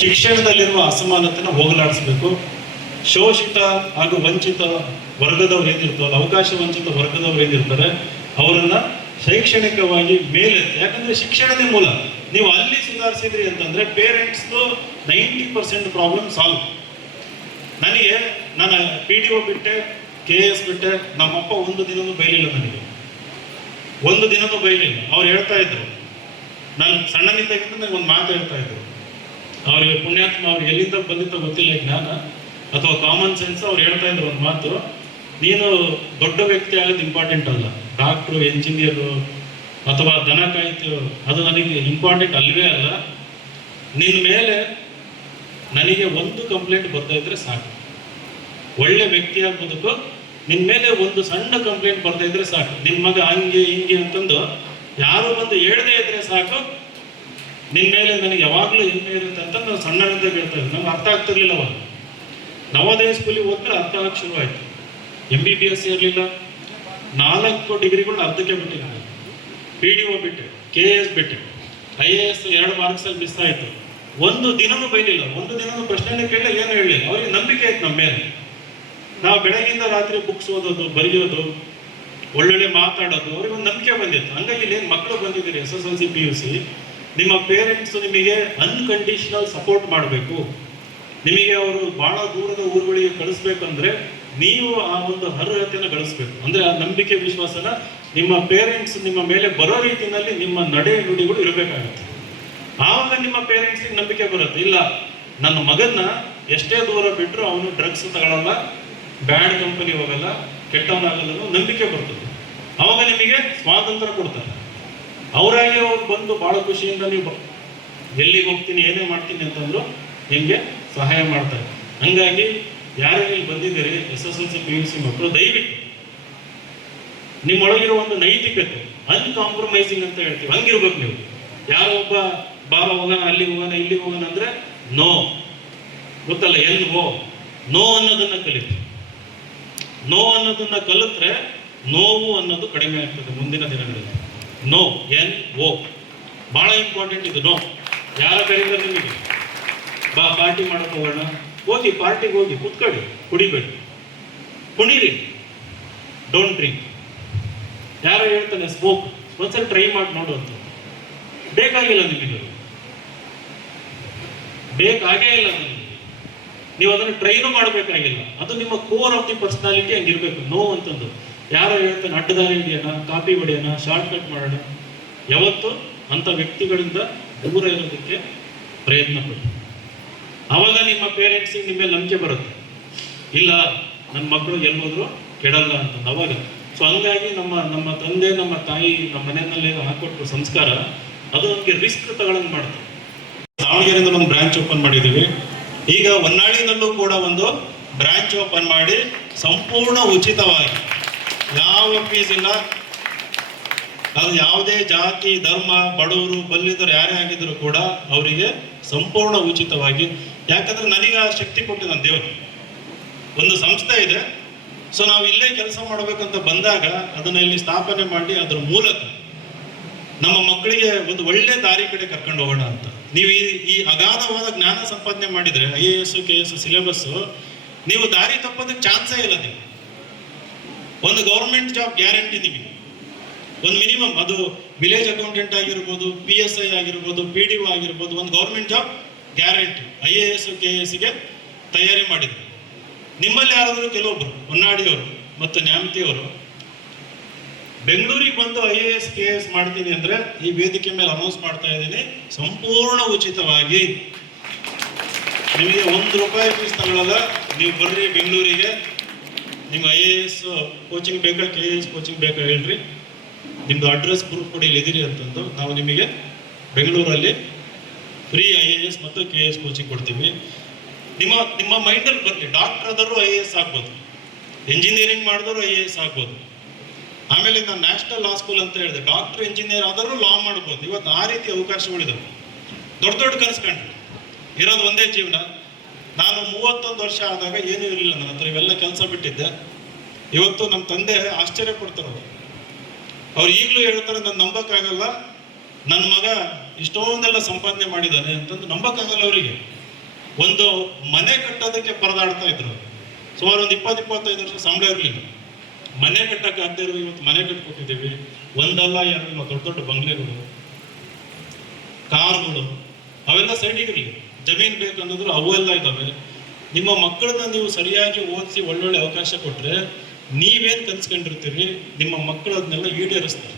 ಶಿಕ್ಷಣದಲ್ಲಿರುವ ಅಸಮಾನತೆಯನ್ನು ಹೋಗಲಾಡಿಸಬೇಕು. ಶೋಷಿತ ಹಾಗೂ ವಂಚಿತ ವರ್ಗದವ್ರು ಏನಿರ್ತಾರಲ್ಲ, ಅವಕಾಶ ವಂಚಿತ ವರ್ಗದವ್ರು ಏನಿರ್ತಾರೆ ಅವರನ್ನ ಶೈಕ್ಷಣಿಕವಾಗಿ ಮೇಲೆ, ಯಾಕಂದ್ರೆ ಶಿಕ್ಷಣನೇ ಮೂಲ. ನೀವು ಅಲ್ಲಿ ಸುಧಾರಿಸಿದ್ರಿ ಅಂತಂದ್ರೆ ಪೇರೆಂಟ್ಸ್ದು 90% ಪ್ರಾಬ್ಲಮ್ ಸಾಲ್ವ್. ನನಗೆ ನಾನು PDO ಬಿಟ್ಟೆ, KS ಬಿಟ್ಟೆ, ನಮ್ಮಪ್ಪ ಒಂದು ದಿನನೂ ಬೈಲಿಲ್ಲ, ನನಗೆ ಒಂದು ದಿನನೂ ಬೈಲಿಲ್ಲ. ಅವ್ರು ಹೇಳ್ತಾ ಇದ್ರು, ನಾನು ಸಣ್ಣನಿದ್ದಾಗಿಂದ ನನಗೆ ಒಂದು ಮಾತು ಹೇಳ್ತಾ ಇದ್ರು. ಅವ್ರಿಗೆ ಪುಣ್ಯಾತ್ಮ, ಅವ್ರಿಗೆ ಎಲ್ಲಿಂದ ಬಂದಿತ್ತ ಗೊತ್ತಿಲ್ಲ ಜ್ಞಾನ ಅಥವಾ ಕಾಮನ್ ಸೆನ್ಸ್. ಅವ್ರು ಹೇಳ್ತಾ ಇದ್ರು ಒಂದು ಮಾತು, ನೀನು ದೊಡ್ಡ ವ್ಯಕ್ತಿ ಆಗೋದು ಇಂಪಾರ್ಟೆಂಟ್ ಅಲ್ಲ, ಡಾಕ್ಟ್ರು, ಎಂಜಿನಿಯರು ಅಥವಾ ದನ ಕಾಯ್ತು, ಅದು ನನಗೆ ಇಂಪಾರ್ಟೆಂಟ್ ಅಲ್ವೇ ಅಲ್ಲ. ನಿನ್ನ ಮೇಲೆ ನನಗೆ ಒಂದು ಕಂಪ್ಲೇಂಟ್ ಬರ್ತಾ ಇದ್ರೆ ಸಾಕು, ಒಳ್ಳೆ ವ್ಯಕ್ತಿಯಾಗಿ ಬದುಕು. ನಿನ್ನ ಮೇಲೆ ಒಂದು ಸಣ್ಣ ಕಂಪ್ಲೇಂಟ್ ಬರ್ತಾ ಇದ್ರೆ ಸಾಕು, ನಿನ್ನ ಮಗ ಹಂಗೆ ಹಿಂಗೆ ಅಂತಂದು ಯಾರು ಬಂದು ಹೇಳದೇ ಇದ್ರೆ ಸಾಕು, ನಿನ್ನ ಮೇಲೆ ನನಗೆ ಯಾವಾಗಲೂ ಹೆಮ್ಮೆ ಇರುತ್ತೆ ಅಂತ ನಾವು ಸಣ್ಣನಿಂದ ಹೇಳ್ತಾ ಇದ್ವಿ. ನಮ್ಗೆ ಅರ್ಥ ಆಗ್ತಿರ್ಲಿಲ್ಲ ಅವಾಗ. ನವೋದಯ ಸ್ಕೂಲಿಗೆ ಹೋದ್ರೆ ಅರ್ಥ ಆಗಕ್ಕೆ ಶುರುವಾಯಿತು. MBBS ಇರಲಿಲ್ಲ, 4 ಡಿಗ್ರಿಗಳನ್ನ ಅರ್ಧಕ್ಕೆ ಬಿಟ್ಟಿಲ್ಲ. PDO ಬಿಟ್ಟೆ, KS ಬಿಟ್ಟೆ, IAS 2 ಮಾರ್ಕ್ಸಲ್ಲಿ ಮಿಸ್ ಆಯಿತು. ಒಂದು ದಿನನೂ ಬೈಲಿಲ್ಲ, ಒಂದು ದಿನನೂ ಪ್ರಶ್ನೆನೇ ಕೇಳಲಿಲ್ಲ, ಏನು ಹೇಳಲಿಲ್ಲ. ಅವ್ರಿಗೆ ನಂಬಿಕೆ ಆಯ್ತು ನಮ್ಮ ಮೇಲೆ. ನಾವು ಬೆಳಗಿಂದ ರಾತ್ರಿ ಬುಕ್ಸ್ ಓದೋದು, ಬರೆಯೋದು, ಒಳ್ಳೊಳ್ಳೆ ಮಾತಾಡೋದು, ಅವ್ರಿಗೆ ಒಂದು ನಂಬಿಕೆ ಬಂದಿತ್ತು. ಹಂಗಾಗಿ ಇಲ್ಲೇನು ಮಕ್ಕಳು ಬಂದಿದ್ದೀರಿ SSLC PUC, ನಿಮ್ಮ ಪೇರೆಂಟ್ಸ್ ನಿಮಗೆ ಅನ್ಕಂಡೀಷನಲ್ ಸಪೋರ್ಟ್ ಮಾಡಬೇಕು. ನಿಮಗೆ ಅವರು ಬಹಳ ದೂರದ ಊರುಗಳಿಗೆ ಕಳಿಸ್ಬೇಕಂದ್ರೆ ನೀವು ಆ ಒಂದು ಅರ್ಹತೆಯನ್ನು ಗಳಿಸ್ಬೇಕು. ಅಂದ್ರೆ ಆ ನಂಬಿಕೆ ವಿಶ್ವಾಸನ ನಿಮ್ಮ ಪೇರೆಂಟ್ಸ್ ನಿಮ್ಮ ಮೇಲೆ ಬರೋ ರೀತಿಯಲ್ಲಿ ನಿಮ್ಮ ನಡೆ ನುಡಿಗಳು ಇರಬೇಕಾಗುತ್ತೆ. ಆವಾಗ ನಿಮ್ಮ ಪೇರೆಂಟ್ಸಿಗೆ ನಂಬಿಕೆ ಬರುತ್ತೆ. ಇಲ್ಲ, ನನ್ನ ಮಗನ್ನ ಎಷ್ಟೇ ದೂರ ಬಿಟ್ಟರು ಅವನು ಡ್ರಗ್ಸ್ ತಗೊಳ್ಳಲ್ಲ, ಬ್ಯಾಡ್ ಕಂಪನಿ ಹೋಗಲ್ಲ, ಕೆಟ್ಟವನಾಗಲ್ಲ, ನಂಬಿಕೆ ಬರ್ತದೆ. ಅವಾಗ ನಿಮಗೆ ಸ್ವಾತಂತ್ರ್ಯ ಕೊಡ್ತಾರೆ. ಅವರಾಗಿ ಅವ್ರು ಬಂದು ಬಹಳ ಖುಷಿಯಿಂದ ನೀವು ಎಲ್ಲಿಗೆ ಹೋಗ್ತೀನಿ, ಏನೇ ಮಾಡ್ತೀನಿ ಅಂತಂದ್ರು ನಿಮಗೆ ಸಹಾಯ ಮಾಡ್ತಾರೆ. ಹಂಗಾಗಿ ಯಾರಲ್ಲಿ ಬಂದಿದ್ದೀರಿ SSLC PUC ಮಕ್ಕಳು, ದಯವಿಟ್ಟು ನಿಮ್ಮೊಳಗಿರೋ ಒಂದು ನೈತಿಕತೆ, ಅನ್ಕಾಂಪ್ರಮೈಸಿಂಗ್ ಅಂತ ಹೇಳ್ತೀವಿ, ಹಂಗಿರ್ಬೇಕು ನೀವು. ಯಾರೋ ಒಬ್ಬ ಬಾಬಾ ಹೋಗೋಣ, ಅಲ್ಲಿ ಹೋಗೋಣ, ಇಲ್ಲಿ ಹೋಗೋಣ ಅಂದ್ರೆ ನೋ, ಗೊತ್ತಲ್ಲ, ನೋ ಅನ್ನೋದನ್ನ ಕಲಿತು. ನೋ ಅನ್ನೋದನ್ನ ಕಲಿತ್ರೆ ನೋವು ಅನ್ನೋದು ಕಡಿಮೆ ಆಗ್ತದೆ ಮುಂದಿನ ದಿನಗಳಲ್ಲಿ. ನೋ, NO, ಬಹಳ ಇಂಪಾರ್ಟೆಂಟ್ ಇದು. ನೋ ಯಾರ ಕಡೆಯಿಂದ ನಿಮಗೆ ಬಾ ಪಾರ್ಟಿ ಮಾಡಕ್ ಹೋಗೋಣ, ಹೋಗಿ ಪಾರ್ಟಿಗೆ ಹೋಗಿ ಕುತ್ಕೊಳ್ಳಿ, ಕುಡಿಬೇಡಿ, ಕುಣೀರಿ, ಡೋಂಟ್ ಡ್ರಿಂಕ್. ಯಾರೋ ಹೇಳ್ತಾನೆ ಸ್ಮೋಕ್, ಒಂದ್ಸಲ ಟ್ರೈ ಮಾಡಿ ನೋಡು ಅಂತ. ಬೇಕಾಗಿಲ್ಲ ನಿಮಗೆ, ಬೇಕಾಗೇ ಇಲ್ಲ ನಿಮಗೆ, ನೀವು ಅದನ್ನು ಟ್ರೈನು ಮಾಡಬೇಕಾಗಿಲ್ಲ. ಅದು ನಿಮ್ಮ ಕೋರ್ ಆಫ್ ದಿ ಪರ್ಸನಾಲಿಟಿ ಹಂಗಿರ್ಬೇಕು. ನೋ ಅಂತಂದು ಯಾರೋ ಹೇಳ್ತಾನೆ ಅಡ್ಡದಾರಿ ಹಿಡಿಯೋಣ, ಕಾಪಿ ಹೊಡೆಯೋಣ, ಶಾರ್ಟ್ ಕಟ್ ಮಾಡೋಣ, ಯಾವತ್ತು ಅಂಥ ವ್ಯಕ್ತಿಗಳಿಂದ ದೂರ ಇರೋದಕ್ಕೆ ಪ್ರಯತ್ನ ಪಡಿ. ಅವಾಗ ನಿಮ್ಮ ಪೇರೆಂಟ್ಸಿಗೆ ನಿಮ್ಮ ಮೇಲೆ ನಂಬಿಕೆ ಬರುತ್ತೆ. ಇಲ್ಲ, ನನ್ನ ಮಕ್ಕಳು ಎಲ್ಲೋದ್ರು ಕೆಡಲ್ಲ ಅಂತ ಅವಾಗ. ಸೊ ಹಂಗಾಗಿ ನಮ್ಮ ತಂದೆ, ನಮ್ಮ ತಾಯಿ, ನಮ್ಮ ಮನೆಯಲ್ಲೇ ಹಾಕೊಟ್ರು ಸಂಸ್ಕಾರ, ಅದು ನಮಗೆ ರಿಸ್ಕ್ ತಗೊಳ್ಳಂಗೆ ಮಾಡುತ್ತೆ. ದಾವಣಗೆರೆಯಿಂದ ಒಂದು ಬ್ರಾಂಚ್ ಓಪನ್ ಮಾಡಿದ್ದೀವಿ. ಈಗ ಹೊನ್ನಾಳಿನಲ್ಲೂ ಕೂಡ ಒಂದು ಬ್ರಾಂಚ್ ಓಪನ್ ಮಾಡಿ ಸಂಪೂರ್ಣ ಉಚಿತವಾಗಿ, ಯಾವ ಫೀಸ್ ಇಲ್ಲ. ಅದು ಯಾವುದೇ ಜಾತಿ, ಧರ್ಮ, ಬಡವರು, ಬಲ್ಲಿದರು ಯಾರೇ ಆಗಿದ್ರು ಕೂಡ ಅವರಿಗೆ ಸಂಪೂರ್ಣ ಉಚಿತವಾಗಿ. ಯಾಕಂದ್ರೆ ನನಗೆ ಆ ಶಕ್ತಿ ಕೊಟ್ಟಿದ್ದಾನೆ ದೇವರು. ಒಂದು ಸಂಸ್ಥೆ ಇದೆ, ಸೊ ನಾವು ಇಲ್ಲೇ ಕೆಲಸ ಮಾಡಬೇಕಂತ ಬಂದಾಗ ಅದನ್ನ ಇಲ್ಲಿ ಸ್ಥಾಪನೆ ಮಾಡಿ ಅದರ ಮೂಲಕ ನಮ್ಮ ಮಕ್ಕಳಿಗೆ ಒಂದು ಒಳ್ಳೆ ದಾರಿ ಕಡೆ ಕರ್ಕೊಂಡು ಹೋಗೋಣ ಅಂತ. ನೀವು ಈ ಅಗಾಧವಾದ ಜ್ಞಾನ ಸಂಪಾದನೆ ಮಾಡಿದ್ರೆ IAS KS ಸಿಲೆಬಸ್, ನೀವು ದಾರಿ ತಪ್ಪೋದಕ್ಕೆ ಚಾನ್ಸೇ ಇಲ್ಲ. ನೀವು ಒಂದು ಗೌರ್ಮೆಂಟ್ ಜಾಬ್ ಗ್ಯಾರಂಟಿ ನಿಮಗೆ, ಒಂದು ಮಿನಿಮಮ್, ಅದು ವಿಲೇಜ್ ಅಕೌಂಟೆಂಟ್ ಆಗಿರ್ಬೋದು, PSI ಆಗಿರ್ಬೋದು, PDO ಆಗಿರ್ಬೋದು, ಒಂದು ಗೌರ್ಮೆಂಟ್ ಜಾಬ್ ಗ್ಯಾರಂಟಿ. IAS KSಗೆ ತಯಾರಿ ಮಾಡಿದ್ರು. ನಿಮ್ಮಲ್ಲಿ ಯಾರಾದರೂ ಕೆಲವೊಬ್ರು ಹೊನ್ನಾಡಿಯವರು ಮತ್ತು ನ್ಯಾಮತಿಯವರು ಬೆಂಗಳೂರಿಗೆ ಬಂದು IAS KS ಮಾಡ್ತೀನಿ ಅಂದ್ರೆ ಈ ವೇದಿಕೆ ಮೇಲೆ ಅನೌನ್ಸ್ ಮಾಡ್ತಾ ಇದ್ದೀನಿ, ಸಂಪೂರ್ಣ ಉಚಿತವಾಗಿ. ನಿಮಗೆ ₹1 ಫೀಸ್ ತಗೊಳ್ಳಲ್ಲ. ನೀವು ಬರ್ರಿ ಬೆಂಗಳೂರಿಗೆ. ನಿಮ್ಗೆ IAS ಕೋಚಿಂಗ್ ಬೇಕಾ, KS ಕೋಚಿಂಗ್ ಬೇಕಾ ಹೇಳ್ರಿ, ನಿಮ್ದು ಅಡ್ರೆಸ್ ಪ್ರೂಫ್ ಕೊಡಿ ಇಲ್ಲಿದ್ದೀರಿ ಅಂತಂದು ನಾವು ನಿಮಗೆ ಬೆಂಗಳೂರಲ್ಲಿ ಫ್ರೀ IAS ಮತ್ತು KS ಕೋಚಿಂಗ್ ಕೊಡ್ತೀವಿ. ನಿಮ್ಮ ಮೈಂಡಲ್ಲಿ ಬರಲಿ, ಡಾಕ್ಟರ್ ಆದರೂ IAS ಆಗ್ಬೋದು, ಎಂಜಿನಿಯರಿಂಗ್ ಮಾಡಿದವರು IAS ಆಗ್ಬೋದು. ಆಮೇಲೆ ನಾನು ನ್ಯಾಷನಲ್ ಲಾ ಸ್ಕೂಲ್ ಅಂತ ಹೇಳಿದೆ, ಡಾಕ್ಟರ್ ಇಂಜಿನಿಯರ್ ಆದರೂ ಲಾ ಮಾಡ್ಬೋದು. ಇವತ್ತು ಆ ರೀತಿ ಅವಕಾಶಗಳಿದಾವೆ. ದೊಡ್ಡ ಕನಸ್ಕೊಂಡ್ರು. ಇರೋದು ಒಂದೇ ಜೀವನ. ನಾನು 31 ವರ್ಷ ಆದಾಗ ಏನೂ ಇರಲಿಲ್ಲ ನನ್ನ ಹತ್ರ, ಇವೆಲ್ಲ ಕೆಲಸ ಬಿಟ್ಟಿದ್ದೆ. ಇವತ್ತು ನಮ್ಮ ತಂದೆ ಆಶ್ಚರ್ಯ ಪಡ್ತಾರೆ. ಅವ್ರು ಈಗಲೂ ಹೇಳ್ತಾರೆ, ನನ್ನ ನಂಬಕ್ಕಾಗಲ್ಲ, ನನ್ನ ಮಗ ಇಷ್ಟೊಂದೆಲ್ಲ ಸಂಪಾದನೆ ಮಾಡಿದ್ದಾನೆ ಅಂತಂದು ನಂಬಕ್ಕಾಗಲ್ಲ ಅವರಿಗೆ. ಒಂದು ಮನೆ ಕಟ್ಟೋದಕ್ಕೆ ಪರದಾಡ್ತಾ ಇದ್ರು. ಸುಮಾರು ಒಂದು 20-25 ವರ್ಷ ಸಂಬಳ ಇರಲಿಲ್ಲ. ಮನೆ ಕಟ್ಟಕ್ಕೆ ಆಗದೆ ಇರೋ ಇವತ್ತು ಮನೆ ಕಟ್ಕೊಟ್ಟಿದ್ದೀವಿ. ಒಂದಲ್ಲ ಎರಡಲ್ಲ, ದೊಡ್ಡ ದೊಡ್ಡ ಬಂಗ್ಲೆಗಳು, ಕಾರ್ಗಳು, ಅವೆಲ್ಲ ಸೈಡಿಗಿರಲಿ. ಜಮೀನು ಬೇಕನ್ನೋದ್ರು ಅವೆಲ್ಲ ಇದ್ದಾವೆ. ನಿಮ್ಮ ಮಕ್ಕಳನ್ನ ನೀವು ಸರಿಯಾಗಿ ಓದಿಸಿ ಒಳ್ಳೊಳ್ಳೆ ಅವಕಾಶ ಕೊಟ್ಟರೆ ನೀವೇನು ಕನ್ಸ್ಕೊಂಡಿರ್ತೀರಿ, ನಿಮ್ಮ ಮಕ್ಕಳು ಅದನ್ನೆಲ್ಲ ಈಡೇರಿಸ್ತಾರೆ.